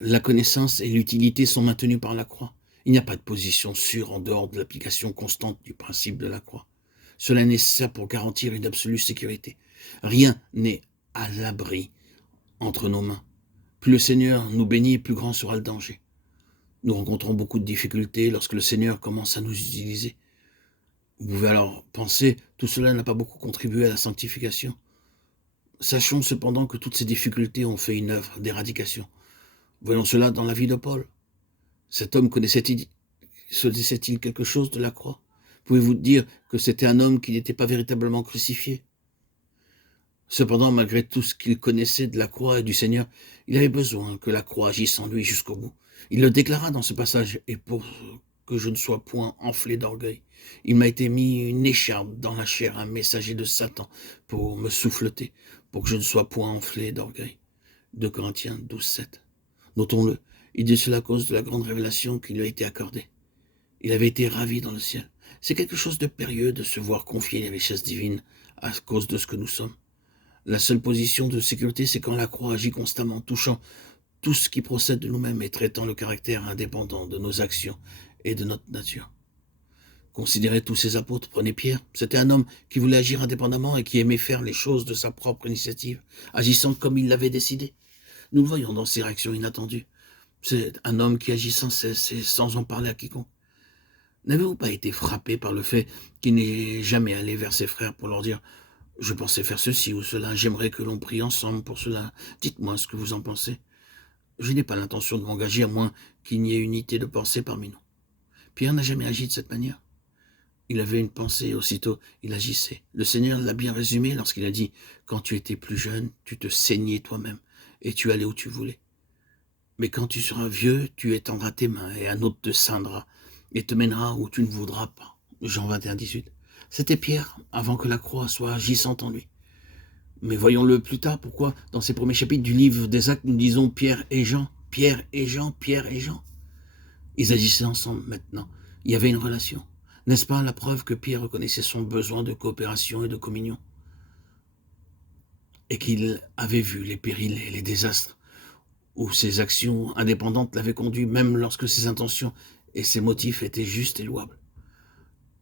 La connaissance et l'utilité sont maintenues par la croix. Il n'y a pas de position sûre en dehors de l'application constante du principe de la croix. Cela est nécessaire pour garantir une absolue sécurité. Rien n'est à l'abri entre nos mains. Plus le Seigneur nous bénit, plus grand sera le danger. Nous rencontrons beaucoup de difficultés lorsque le Seigneur commence à nous utiliser. Vous pouvez alors penser, tout cela n'a pas beaucoup contribué à la sanctification. Sachons cependant que toutes ces difficultés ont fait une œuvre d'éradication. Voyons cela dans la vie de Paul. Cet homme connaissait-il quelque chose de la croix? Pouvez-vous dire que c'était un homme qui n'était pas véritablement crucifié? Cependant, malgré tout ce qu'il connaissait de la croix et du Seigneur, il avait besoin que la croix agisse en lui jusqu'au bout. Il le déclara dans ce passage, et pour que je ne sois point enflé d'orgueil, il m'a été mis une écharpe dans la chair, un messager de Satan, pour me souffleter, pour que je ne sois point enflé d'orgueil. 2 Corinthiens 12, 7. Notons-le, il dit cela à cause de la grande révélation qui lui a été accordée. Il avait été ravi dans le ciel. C'est quelque chose de périlleux de se voir confier les richesses divines à cause de ce que nous sommes. La seule position de sécurité, c'est quand la croix agit constamment, touchant tout ce qui procède de nous-mêmes et traitant le caractère indépendant de nos actions et de notre nature. Considérez tous ces apôtres. Prenez Pierre. C'était un homme qui voulait agir indépendamment et qui aimait faire les choses de sa propre initiative, agissant comme il l'avait décidé. Nous le voyons dans ses réactions inattendues. C'est un homme qui agit sans cesse et sans en parler à quiconque. N'avez-vous pas été frappé par le fait qu'il n'est jamais allé vers ses frères pour leur dire « Je pensais faire ceci ou cela, j'aimerais que l'on prie ensemble pour cela, dites-moi ce que vous en pensez. » Je n'ai pas l'intention de m'engager à moins qu'il n'y ait unité de pensée parmi nous. Pierre n'a jamais agi de cette manière. Il avait une pensée, aussitôt il agissait. Le Seigneur l'a bien résumé lorsqu'il a dit « Quand tu étais plus jeune, tu te saignais toi-même et tu allais où tu voulais. Mais quand tu seras vieux, tu étendras tes mains et un autre te ceindra et te mènera où tu ne voudras pas. » Jean 21, 18. C'était Pierre, avant que la croix soit agissante en lui. Mais voyons-le plus tard, pourquoi dans ces premiers chapitres du livre des Actes, nous disons Pierre et Jean, Pierre et Jean, Pierre et Jean. Ils agissaient ensemble maintenant. Il y avait une relation. N'est-ce pas la preuve que Pierre reconnaissait son besoin de coopération et de communion? Et qu'il avait vu les périls et les désastres où ses actions indépendantes l'avaient conduit, même lorsque ses intentions et ses motifs étaient justes et louables.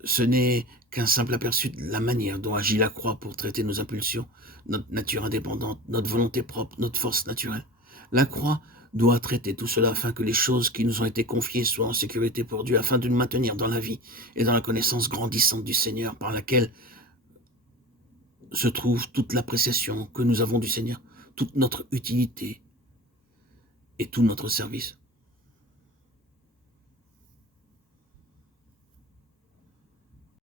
Ce n'est qu'un simple aperçu de la manière dont agit la croix pour traiter nos impulsions, notre nature indépendante, notre volonté propre, notre force naturelle. La croix doit traiter tout cela afin que les choses qui nous ont été confiées soient en sécurité pour Dieu, afin de nous maintenir dans la vie et dans la connaissance grandissante du Seigneur, par laquelle se trouve toute l'appréciation que nous avons du Seigneur, toute notre utilité et tout notre service.